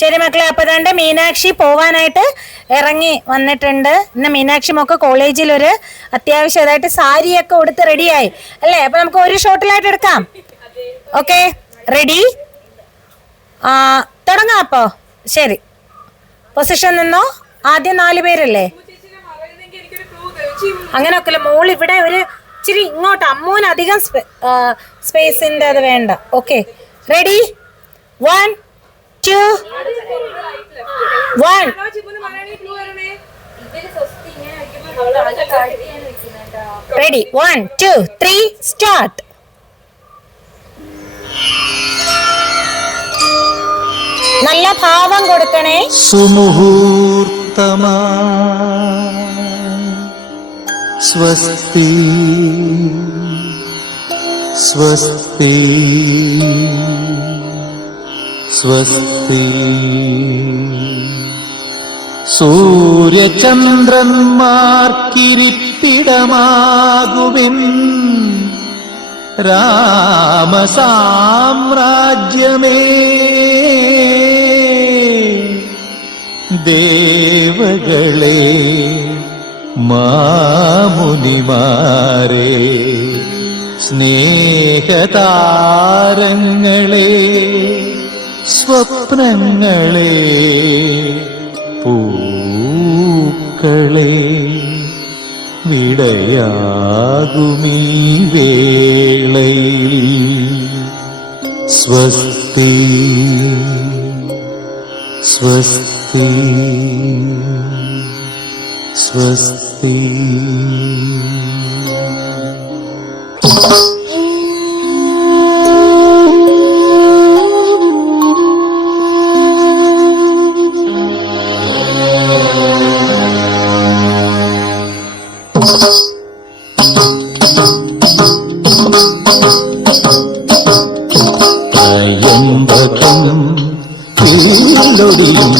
ശരി മക്കളെ അപ്പൊ തന്റെ മീനാക്ഷി പോവാനായിട്ട് ഇറങ്ങി വന്നിട്ടുണ്ട്. ഇന്ന് മീനാക്ഷി മൊക്കെ കോളേജിൽ ഒരു അത്യാവശ്യമായിട്ട് സാരിയൊക്കെ ഉടുത്ത് റെഡിയായി അല്ലേ? അപ്പൊ നമുക്ക് ഒരു ഷോട്ടിലായിട്ട് എടുക്കാം. ഓക്കെ? റെഡി ആ തുടങ്ങാം അപ്പോ. ശരി. പൊസിഷൻ നിന്നോ? ആദ്യം നാല് പേരല്ലേ? അങ്ങനെ അങ്ങനെയൊക്കെ മോൾ ഇവിടെ ഒരു ഇച്ചിരി ഇങ്ങോട്ട് അമ്മൂന് അധികം സ്പേസിന്റെ അത് വേണ്ട. Okay ready one two one ready one two three start നല്ല ഭാവം കൊടുക്കണേ. സുമുഹൂർത്തമാ. സ്വസ്തി. സ്വസ്തി. സ്വസ്തി. സൂര്യചന്ദ്രന്മാർക്കിരിപ്പിടമാകുവിൻ. രാമസാമ്രാജ്യമേ. ദേവകളെ മാമുനിമാരെ സ്നേഹതാരങ്ങളെ സ്വപ്നങ്ങളെ പൂക്കളെ വിടയാകുമീ വേളയിൽ. സ്വസ്തി സ്വസ്തി സ്വസ്തി. അയമ്പകം തീലൊടിയും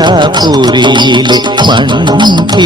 മിഥിലാപുരിയിലെ മൺകിലാവിന്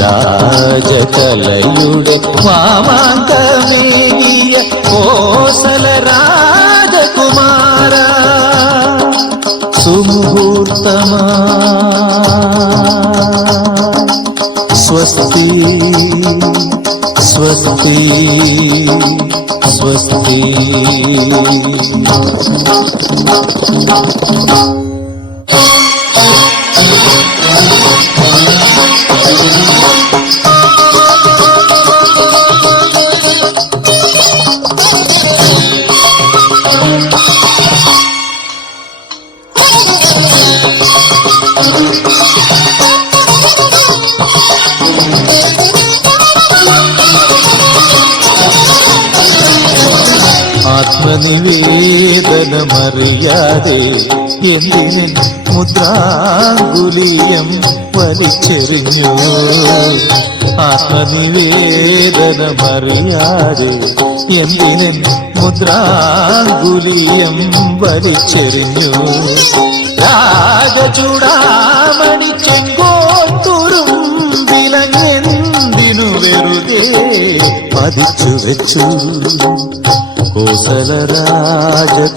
രാജകലയുടെ മാമാങ്കമേകിയ കോസല സുമുഹൂർത്തമാ സ്വസ്തി സ്വസ്തി സ്വസ്തി ആത്മനിവേദനമറിയാതെ എന്തിന് മുദ്രാങ്കുലീയം വലിച്ചെറിഞ്ഞു? ആത്മനിവേദനമറിയാതെ എന്തിന് മുദ്രാങ്കുലീയം വലിച്ചെറിഞ്ഞു? രാജചൂടാമണി ചെങ്കോട്ടുറും വിലങ്ങെന്തിനു വെറുതെ പതിച്ചു വെച്ചു. കോസല രാജകുമാര.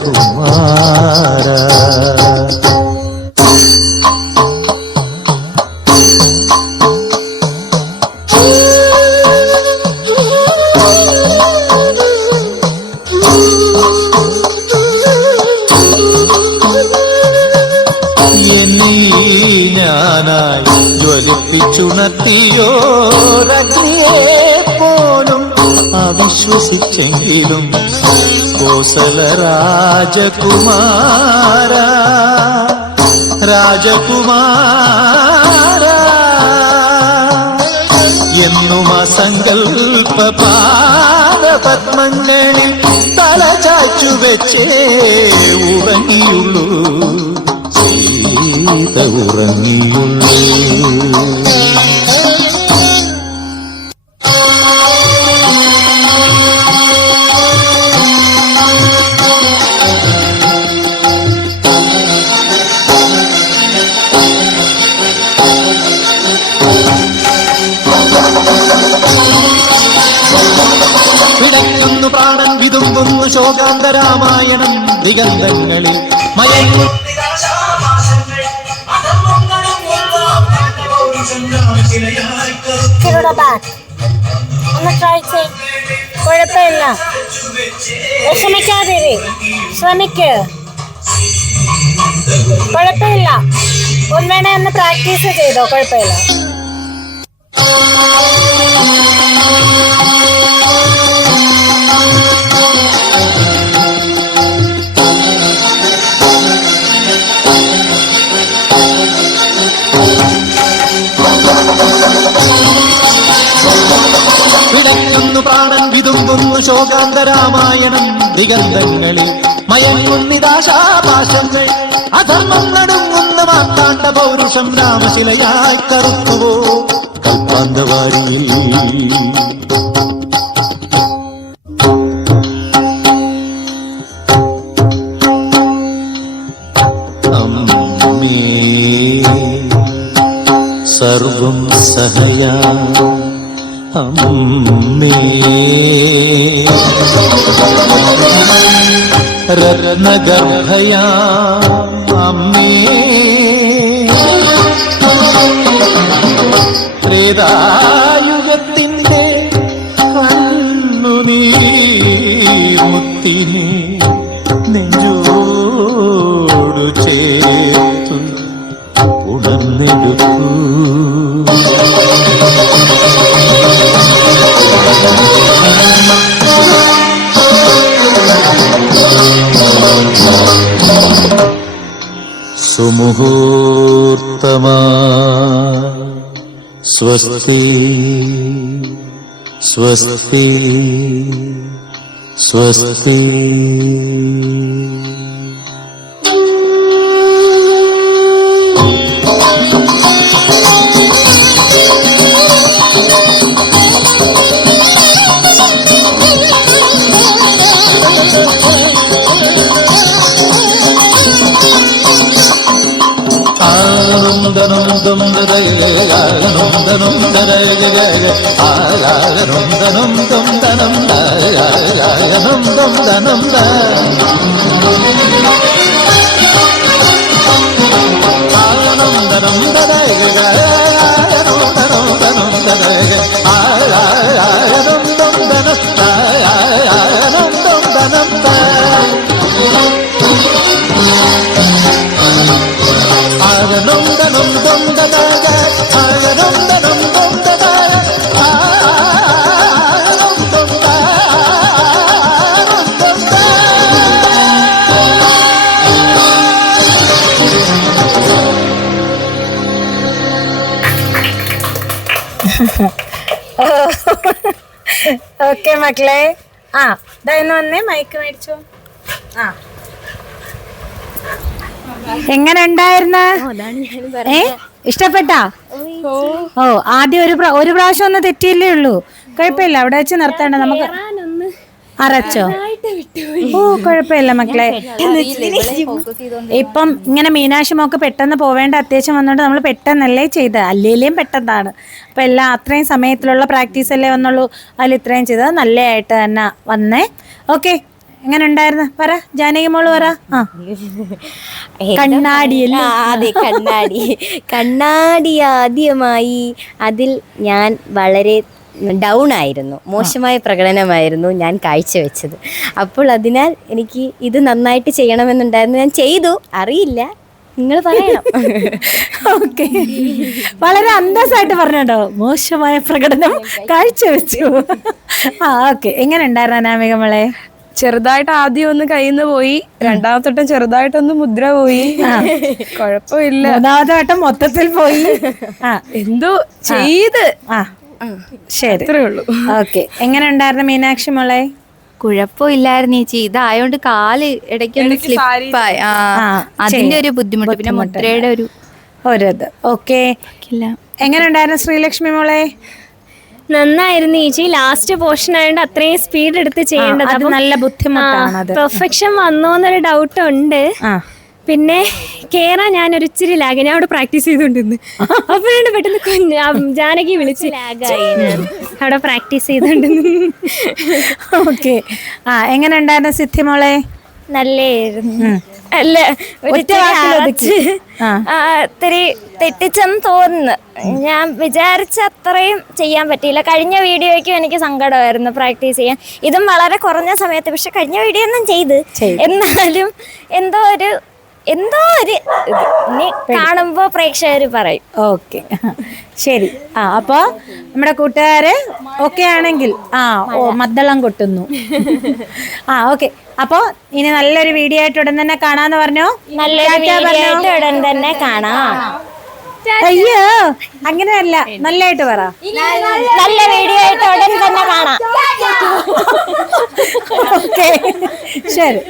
എന്നീ ഞാനായി ജ്വലിപ്പിച്ചുണർത്തിയോരഗ്നിയെ പോലും അവിശ്വസിച്ചെങ്കിലും കോസല രാജകുമാര രാജകുമാര എന്നും അസങ്കൽപ്പ പാദപത്മങ്ങളിൽ തല ചാച്ചു വെച്ചേ ഉറങ്ങിയുള്ളൂ സീത ഉറങ്ങിയുള്ളൂ ശോകാന്തരാമായണം ദിഗന്ധങ്ങളിൽ മയങ്ങു. ഒന്ന് കുഴപ്പമില്ല. വിഷമിക്കാതെ ഒന്ന് പ്രാക്ടീസ് ചെയ്തോ. കുഴപ്പമില്ല. വിതുമ്പുന്നു ശോകാന്തരാമായണം. ദിഗന്ധങ്ങളിൽ മയങ്ങുന്നിതാശാപാശങ്ങൾ അധർമ്മം നടുങ്ങുന്ന മാത്താണ്ട പൗരുഷം രാമശിലയായി കറുത്തുവോ? കൽപ്പാന്തവാരിയിൽ. സർവം സഹയാ. അമ്മേ. രത്നഗർഭയാ അമ്മേ. ത്രേതായുഗത്തിന്റെ കണ്ണുനീർമുത്തിനെ നെഞ്ചോടു सुमुहूत्तमा स्वस्ति स्वस्ति स्वस्ति। నందనం దరయ జగ ఆగాగనం దనం దం దనం దాయనం దం దనం దా ఆనందనం దరయ జగ ഓക്കെ മക്കളെ. ആ ഇതായിരുന്നു വന്നേ. മൈക്ക് മേടിച്ചു. ആ. എങ്ങനെ ഉണ്ടായിരുന്ന? ഏ? ഇഷ്ടപ്പെട്ടാ? ഓ ആദ്യം ഒരു ഒരു പ്രാവശ്യം ഒന്ന് തെറ്റിയില്ലേ ഉള്ളൂ. കുഴപ്പമില്ല. അവിടെ വെച്ച് നിർത്തേണ്ട. നമുക്ക് അരച്ചോ? ഓ കുഴപ്പമില്ല മക്കളെ. ഇപ്പം ഇങ്ങനെ മീനാക്ഷിമൊക്കെ പെട്ടെന്ന് പോവേണ്ട അത്യാവശ്യം വന്നോണ്ട് നമ്മൾ പെട്ടെന്നല്ലേ ചെയ്ത് അല്ലേലും പെട്ടെന്നാണ്. അപ്പൊ എല്ലാം അത്രയും സമയത്തിലുള്ള പ്രാക്ടീസ് അല്ലേ വന്നുള്ളൂ. അതിൽ ഇത്രയും ചെയ്തത്. നല്ലതായിട്ട് തന്നെ വന്നേ. ഓക്കെ. എങ്ങനെ ഉണ്ടായിരുന്നു? പറ. ജാനകി മോൾ പറ കണ്ണാടി അതെ കണ്ണാടി. കണ്ണാടി ആദ്യമായി അതിൽ ഞാൻ വളരെ ഡൗൺ ആയിരുന്നു. മോശമായ പ്രകടനമായിരുന്നു ഞാൻ കാഴ്ചവെച്ചത്. അപ്പോൾ അതിനാൽ എനിക്ക് ഇത് നന്നായിട്ട് ചെയ്യണമെന്നുണ്ടായിരുന്നു. ഞാൻ ചെയ്തു. അറിയില്ല. നിങ്ങൾ പറയണം. ഓക്കെ. വളരെ അന്തസ്സായിട്ട് പറഞ്ഞോ മോശമായ പ്രകടനം കാഴ്ചവെച്ചു. ആ ഓക്കെ. എങ്ങനെ ഉണ്ടായിരുന്നു അനാമിക മോളെ? ചെറുതായിട്ട് ആദ്യം ഒന്ന് കയ്യിൽ നിന്ന് പോയി രണ്ടാമത്തെ ചെറുതായിട്ടൊന്ന് മുദ്ര പോയി. കുഴപ്പമില്ല. മൂന്നാമത്തെ വട്ടം മൊത്തത്തിൽ പോയി. ആ. എന്തോ ചെയ്ത്. ആ. ശരി. ഓക്കെ. എങ്ങനെ ഉണ്ടായിരുന്നു മീനാക്ഷി മോളെ? കുഴപ്പമില്ലായിരുന്നു ചേച്ചി. ഇതായോണ്ട് കാൽ ഇടയ്ക്കൊന്ന് സ്ലിപ്പായി അതിന്റെ ഒരു ബുദ്ധിമുട്ട്. പിന്നെ മുദ്രയുടെ ഒരു ഒരിത്. ഓക്കെ. എങ്ങനെ ഉണ്ടായിരുന്നു ശ്രീലക്ഷ്മി മോളെ? നന്നായിരുന്നു ചേച്ചി. ലാസ്റ്റ് പോർഷൻ ആയതുകൊണ്ട് അത്രയും സ്പീഡ് എടുത്ത് ചെയ്യേണ്ടത്. അത് നല്ല ബുദ്ധിമുട്ടാണ് പെർഫെക്ഷൻ വന്നോന്നൊരു ഡൗട്ട് ഉണ്ട് ആ. പിന്നെ കേറാൻ ഞാൻ ഒരു ഇച്ചിരി ലാഗ് ഞാൻ അവിടെ പ്രാക്ടീസ് ചെയ്തോണ്ടിരുന്നു. അപ്പോഴാണ് പെട്ടെന്ന് കുഞ്ഞ് ജാനകി വിളിച്ച് അവിടെ പ്രാക്ടീസ് ചെയ്തോണ്ടിരുന്നു. ഓക്കെ. ആ എങ്ങനെ ഉണ്ടായിരുന്നു സിദ്ധി മോളെ? നല്ലായിരുന്നു. അല്ല. ആ, തെറ്റിച്ചെന്ന് തോന്നുന്നു. ഞാൻ വിചാരിച്ച അത്രയും ചെയ്യാൻ പറ്റിയില്ല. കഴിഞ്ഞ വീഡിയോയ്ക്കും എനിക്ക് സങ്കടമായിരുന്നു പ്രാക്ടീസ് ചെയ്യാൻ. ഇതും വളരെ കുറഞ്ഞ സമയത്ത് പക്ഷെ കഴിഞ്ഞ വീഡിയോ ഒന്നും ചെയ്തു. എന്നാലും എന്തോ ഒരു എന്തോ ഒരു ഇത്? ഇനി കാണുമ്പോ പ്രേക്ഷകർ പറയും. ഓക്കെ. ശരി. ആ അപ്പൊ നമ്മുടെ കൂട്ടുകാര് ഓക്കെ ആണെങ്കിൽ ആ ഓ മദ്ദളം കൊട്ടുന്നു. ആ ഓക്കെ. അപ്പോൾ ഇനി നല്ലൊരു വീഡിയോ ആയിട്ട് ഉടൻ തന്നെ കാണാന്ന് പറഞ്ഞോ? നല്ലൊരു വീഡിയോ ആയിട്ട് ഉടൻ തന്നെ കാണാം. അയ്യോ അങ്ങനെയല്ല. നല്ലതായിട്ട് പറ. നല്ല വീഡിയോ ആയിട്ട് ഉടൻ തന്നെ കാണാം. ഓക്കെ. ശരി.